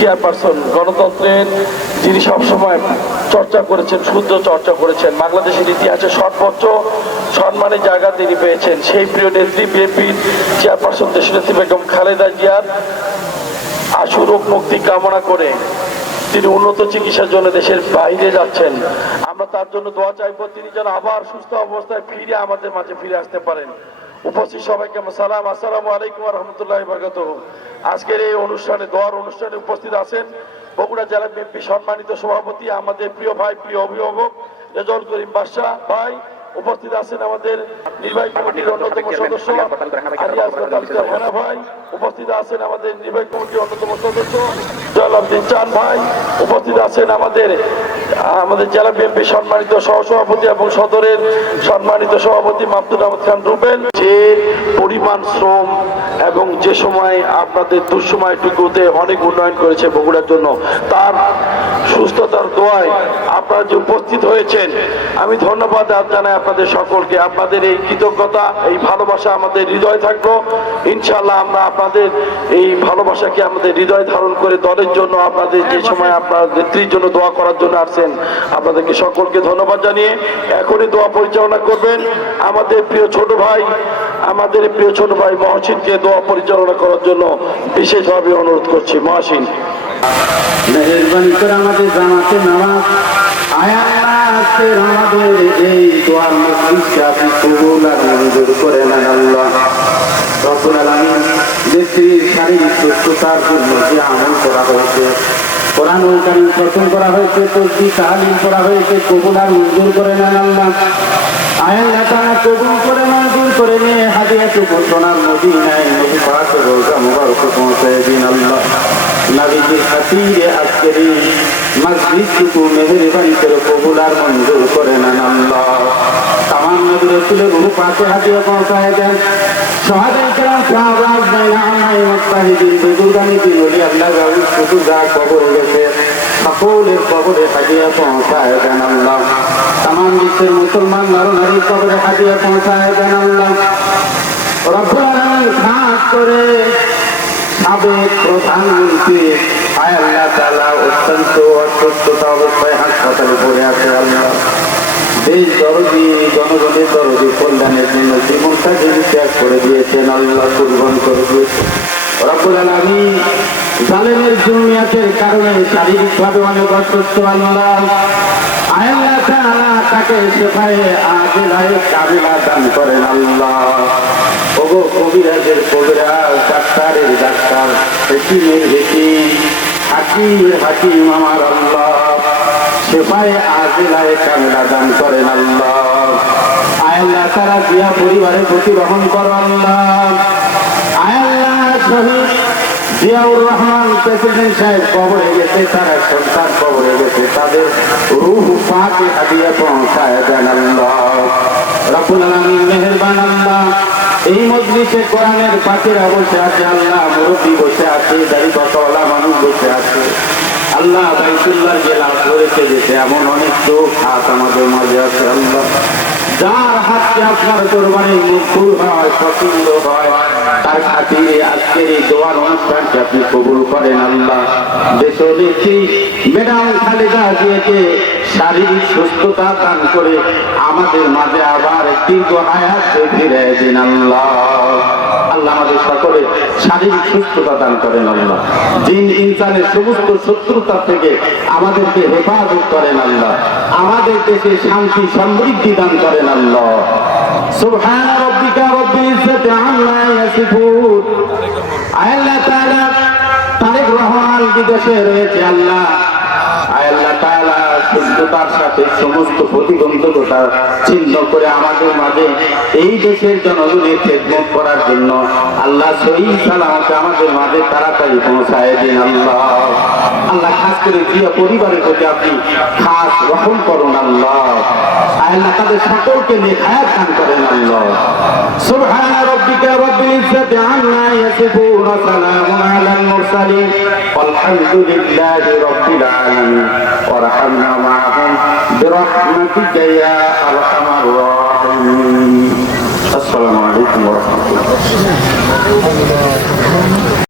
Chairperson গণতন্ত্রের যিনি সবসময় চর্চা করেছেন, শুদ্ধ চর্চা করেছেন, বাংলাদেশের ইতিহাসে সর্বোচ্চ সম্মানের জায়গা তিনি পেয়েছেন, সেই প্রিয় নেত্রী বিএনপির চেয়ারপারসন দেশনেত্রী বেগম খালেদা জিয়ার আশু রোগ মুক্তি কামনা করে তিনি উন্নত চিকিৎসার জন্য দেশের বাইরে যাচ্ছেন। আমরা তার জন্য দোয়া চাইব, তিনি যেন আবার সুস্থ অবস্থায় ফিরে আমাদের মাঝে ফিরে আসতে পারেন। উপস্থিত সবাইকে সালাম, আসসালামু আলাইকুম ওয়া রাহমাতুল্লাহি ওয়া বারাকাতুহু। আজকের এই অনুষ্ঠানে, দোয়ার অনুষ্ঠানে উপস্থিত আছেন বগুড়া জেলা বিএনপি সম্মানিত সভাপতি, আমাদের প্রিয় ভাই, প্রিয় অভিভাবক রেজাউল করিম বাদশা ভাই। উপস্থিত আছেন আমাদের নির্বাহী কমিটির অন্যতম সদস্য আলিয়াস হেনা ভাই। উপস্থিত আছেন আমাদের নির্বাহী কমিটির অন্যতম সদস্য জলালউদ্দিন চান ভাই। উপস্থিত আছেন আমাদের জেলা বিএনপি সম্মানিত সহসভাপতি এবং সদরের সম্মানিত সভাপতি মাহমুদুল আহমদ খান রুবেল। যে পরিমাণ শ্রম এবং যে সময় আপনাদের দুঃসময়টুকুতে অনেক উন্নয়ন করেছে বগুড়ার জন্য, তার সুস্থতার দোয়ায় আপনারা যে উপস্থিত হয়েছেন, আমি ধন্যবাদ জানাই আপনাদের সকলকে। আপনাদের এই কৃতজ্ঞতা, এই ভালোবাসা আমাদের হৃদয় থাকলো। ইনশাআল্লাহ আমরা আপনাদের এই ভালোবাসাকে আমাদের হৃদয় ধারণ করে দলের জন্য, আপনাদের যে সময় আপনার নেত্রীর জন্য দোয়া করার জন্য আসছেন, আপনাদেরকে সকলকে ধন্যবাদ জানিয়ে এখনই দোয়া পরিচালনা করবেন আমাদের প্রিয় ছোট ভাই মহসিনকে দোয়া পরিচালনা করার জন্য বিশেষভাবে অনুরোধ করছি। মহসিন, মেহেরবানি করে আমাদের জামাতে নামাজ আমাদের এই দোয়ার মজলিসকে আপনি কবুল আর মঞ্জুর করে নেন আল্লাহ রব্বুল আলামিন। নেত্রীর শারীরিক সুস্থতার জন্য যে আমল করা হয়েছে, কোরআনুল কারীম পঠন করা হয়েছে, তাসবিহ তাহলিল করা হয়েছে, কবুল আর মঞ্জুর করে নেন আল্লাহ। আল্লাহ তাআলা কবুল করে মঞ্জুর করে নিয়ে হাদিয়াতুল সোনার মদিনায় নবী পাকের রওজা মুবারকে পৌঁছায় দিন আল্লাহ। নবীজির খাতিরে আজকের এই মজলিসটুকু মেহেরবানি করে কবুল আর মঞ্জুর করে নেন আল্লাহ। তামাম নবী রাসূলের রূহ পাকে হাদিয়া পৌঁছায় দেন। সাহাবায়ে কেরাম, সাহাবা আজমাইন, মুজতাহিদিন, বুজুর্গানি দিন ওলি আল্লাহ রাউল শুধু যা কবরে গেছে সকলের কবরে হাদিয়া পৌঁছায় দেন আল্লাহ। তামাম বিশ্বের মুসলমান নর নারীর কবরে হাদিয়া পৌঁছায় দেন আল্লাহ রব্বুল আলামিন। খাস করে সাবেক প্রধানমন্ত্রী আল্লাহ তাআলা অত্যন্ত অসুস্থতা অবস্থায় হাসপাতালে পড়ে আছে আল্লাহ। দেশ দরদি, জনগণের দরদি কল্যাণের জন্য জীবনটাকে ত্যাগ করে দিয়েছেন আল্লাহ, কুরবান করে দিয়েছেন রব্বুল আলামিন। জালেমের জুলমিয়াতের কারণে শারীরিকভাবে অনেক অসুস্থ আল্লাহ তাআলা তাকে শেফায়ে আজিলায়ে কামিলা দান করেন আল্লাহ। ওগো কবিরাজের কবিরাজ, ডাক্তারের ডাক্তার, হাকিমের হাকিম, হাকিমের হাকিম আমার আল্লাহ শেফায়ে আজিলায়ে কামিলা দান করেন আল্লাহ। আল্লাহ তাআলা জিয়া পরিবারের প্রতি রহম করো আল্লাহ। আল্লাহ শহীদ জিয়াউর রহমান প্রেসিডেন্ট সাহেব কবরে গেছে, তারা সন্তান কবরে গেছে, তাদের রূহ পাকে হাদিয়া পৌঁছায় দেন আল্লাহ রব্বুল আলামিন। মেহেরবান আল্লাহ, এই মজলিসে কোরআনের পাখিরা বসে আছে আল্লাহ, মুরব্বী বসে আছে, দাড়ি পাকাওয়ালা মানুষ বসে আছে আল্লাহ। বাইতুল্লাহ যে লাভ করেছে যেতে এমন অনেক লোক হাত আমাদের মাঝে আছে আল্লাহ। যার হাতকে আপনার দরবারে মকবুল হয়, পছন্দ হয়, তার খাতিরে আজকের এই দোয়ার অনুষ্ঠানকে আপনি কবুল করেন আল্লাহ। দেশনেত্রী ম্যাডাম খালেদা জিয়াকে শারীরিক সুস্থতা দান করে আমাদের মাঝে আবার দীর্ঘ হায়াত ফিরে দিন আল্লাহ। আল্লাহ আমাদের সকলে শারীরিক সুস্থতা দান করেন আল্লাহ। জিন ইনসানের সমস্ত শত্রুতা থেকে আমাদেরকে হেফাজত করেন আল্লাহ। আমাদের দেশে শান্তি সমৃদ্ধি দান করেন আল্লাহ। সুবহান রাব্বিকা রাব্বিল ইজ্জাতি আম্মা ইয়াসিফুন। আল্লাহ তাআলা তারেক রহমান বিদেশে রয়েছে আল্লাহ। আল্লাহ তাআলা সুস্থতার সাথে সমস্ত প্রতিবন্ধকতা ছিন্ন করে আমাদের মাঝে এই দেশের জনগণের খেদমত করার জন্য আল্লাহ সহিহ সালামতে আমাদের মাঝে তাড়াতাড়ি পৌঁছায় দিন আল্লাহ। আল্লাহ খাস করে জিয়া পরিবারের প্রতি আপনি খাস রহম করুন আল্লাহ। আল্লাহ তাদের সকলকে নেক হায়াত দান করেন আল্লাহ। সুবহান রাব্বিকা রাব্বিল ইজ্জাতি আম্মা ইয়াসিফুন ওয়া সালামুন আলাল মুরসালিন ওয়ালহামদুলিল্লাহি রাব্বিল আলামিন। ওয়ারহামনা মা'হুম বিরহমাতিকা ইয়া আরহামার রাহিমিন। আসসালামু আলাইকুম ওয়া রাহমাতুল্লাহ।